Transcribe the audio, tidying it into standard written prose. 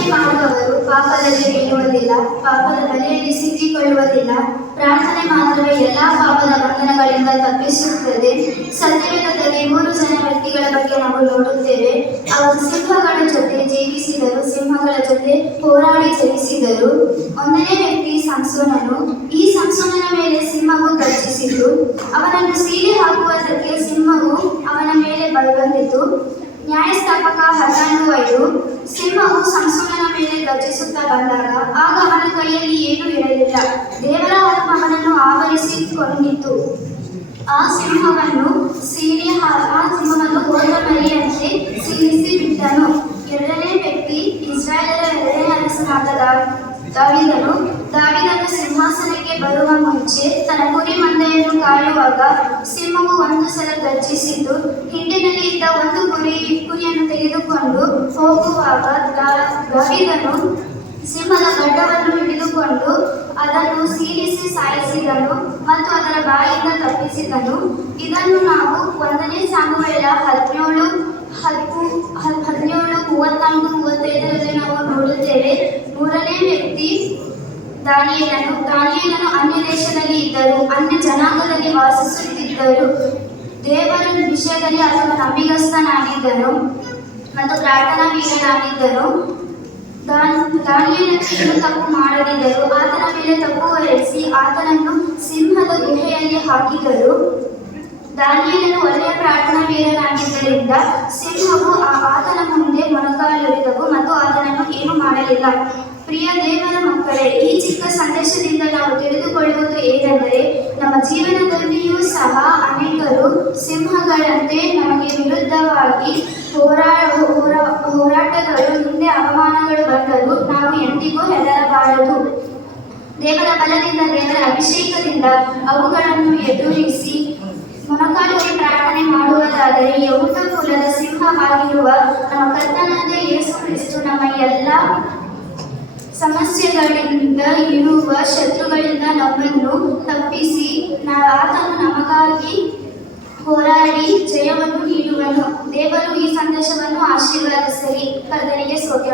ಪ್ರಾರ್ಥನೆ ಮಾಡುವವರು ಪಾಪದಲ್ಲಿ ಬೀಳುವುದಿಲ್ಲ, ಪಾಪದ ಬಲೆಯಲ್ಲಿ ಸಿಕ್ಕಿಕೊಳ್ಳುವುದಿಲ್ಲ. ಪ್ರಾರ್ಥನೆ ಮಾತ್ರವೇ ಎಲ್ಲ ಪಾಪದ ಬಂಧನಗಳಿಂದ ತಪ್ಪಿಸುತ್ತದೆ. ಸತ್ಯವೇದದಲ್ಲಿ 3 ಜನ ವ್ಯಕ್ತಿಗಳ ಬಗ್ಗೆ ನಾವು ನೋಡುತ್ತೇವೆ. ಅವರು ಸಿಂಹಗಳ ಜೊತೆ ಜೀವಿಸಿದರು, ಸಿಂಹಗಳ ಜೊತೆ ಹೋರಾಡಿ ಜಯಿಸಿದರು. 1ನೇ ವ್ಯಕ್ತಿ ಸಂಸೋನನು. ಈ ಸಂಸೋನನ ಮೇಲೆ ಸಿಂಹವು ಗರ್ಜಿಸಿತು. ಅವನನ್ನು ಸೀರೆ ಹಾಕುವುದಕ್ಕೆ ಸಿಂಹವು ಅವನ ಮೇಲೆ ಬಂದಿತು. ನ್ಯಾಯಸ್ಥಾಪಕ 14:5. ಸಿಂಹವು ಸಂಸೋನನ ಮೇಲೆ ಗರ್ಜಿಸುತ್ತಾ ಬಂದಾಗ ಆಗ ಅವನ ಕೈಯಲ್ಲಿ ಏನೂ ಇರಲಿಲ್ಲ. ದೇವರ ಆತ್ಮ ಅವನನ್ನು ಆವರಿಸಿಕೊಂಡಿತು. ಆ ಸಿಂಹವನ್ನು ಹೋದ ಮರಿಯಂತೆ ಸೀಳಿಸಿ ಬಿಟ್ಟನು. 2ನೇ ವ್ಯಕ್ತಿ ಇಸ್ರಾಯೇಲರ 2ನೇ ಅರಸನಾದ ದಾವೀದನು. ಸಿಂಹಾಸನಕ್ಕೆ ಬರುವ ಮುಂಚೆ ತನ್ನ ಕುರಿ ಮಂದೆಯನ್ನು ಕಾಯುವಾಗ ಸಿಂಹವು 1 ಸಲ ಗರ್ಜಿಸಿತು. ಹಿಂಡಿನಲ್ಲಿ ಇದ್ದ ಒಂದು ಕುರಿಯನ್ನು ತೆಗೆದುಕೊಂಡು ಹೋಗುವಾಗ ದಾವೀದನು ಸಿಂಹದ ಗಡ್ಡವನ್ನು ಹಿಡಿದುಕೊಂಡು ಅದನ್ನು ಸೀಳಿಸಿ ಸಾಯಿಸಿದನು ಮತ್ತು ಅದರ ಬಾಯಿಂದ ತಪ್ಪಿಸಿದನು. ಇದನ್ನು ನಾವು 1ನೇ ಸಾಮುವೇಲ 17:34-35 ನಾವು ನೋಡುತ್ತೇವೆ. 3ನೇ ವ್ಯಕ್ತಿ ದಾನಿಯೇಲನು. ಅನ್ಯ ದೇಶದಲ್ಲಿ ಇದ್ದರು, ಅನ್ಯ ಜನಾಂಗದಲ್ಲಿ ವಾಸಿಸುತ್ತಿದ್ದರು. ದೇವರ ವಿಷಯದಲ್ಲಿ ಆತನು ನಂಬಿಗಸ್ತನಾಗಿದ್ದನು ಮತ್ತು ಪ್ರಾರ್ಥನಾ ವೀರನಾಗಿದ್ದನು. ದಾನಿಯೇಲನು ಏನು ತಪ್ಪು ಮಾಡದಿದ್ದರು. ಆತನ ಮೇಲೆ ತಪ್ಪು ಹೊರಿಸಿ ಆತನನ್ನು ಸಿಂಹದ ಗುಹೆಯಲ್ಲಿ ಹಾಕಿದರು. ದಾನಿಯೇಲನು ಒಳ್ಳೆಯ ಪ್ರಾರ್ಥನಾ ವೀರನಾಗಿದ್ದರಿಂದ ಸಿಂಹವು ಆತನ ಮುಂದೆ ಮೊಣಕಾಲೂರಿದವು ಮತ್ತು ಆತನನ್ನು ಏನು ಮಾಡಲಿಲ್ಲ. ಪ್ರಿಯ ದೇವರ ಮಕ್ಕಳೇ, ಈ ಚಿಕ್ಕ ಸಂದೇಶದಿಂದ ನಾವು ತಿಳಿದುಕೊಳ್ಳುವುದು ಏನೆಂದರೆ, ನಮ್ಮ ಜೀವನದಲ್ಲಿಯೂ ಸಹ ಅನೇಕರು ಸಿಂಹಗಳಂತೆ ನಮಗೆ ವಿರುದ್ಧವಾಗಿ ಹೋರಾಟಗಳು, ಹಿಂದೆ ಅವಮಾನಗಳು ಬಂದರೂ ನಾವು ಎಂದಿಗೂ ಹೆದರಬಾರದು. ದೇವರ ಬಲದಿಂದ, ದೇವರ ಅಭಿಷೇಕದಿಂದ ಅವುಗಳನ್ನು ಎದುರಿಸಿ ಮೊಣಕಾಲೂರಿ ಪ್ರಾರ್ಥನೆ ಮಾಡುವುದಾದರೆ ಯಹೂದ ಕುಲದ ಸಿಂಹವಾಗಿರುವ ನಮ್ಮ ಕರ್ತನಾದ ಯೇಸು ಕ್ರಿಸ್ತ ನಮ್ಮ ಎಲ್ಲ ಸಮಸ್ಯೆಗಳಿಂದ ಇರುವ ಶತ್ರುಗಳಿಂದ ನಮ್ಮನ್ನು ತಪ್ಪಿಸಿ ಆತನು ನಮಗಾಗಿ ಹೋರಾಡಿ ಜಯವನ್ನು ನೀಡುವನು. ದೇವರು ಈ ಸಂದೇಶವನ್ನು ಆಶೀರ್ವದಿಸಲಿ. ಕರ್ತನಿಗೆ ಸ್ತೋತ್ರ.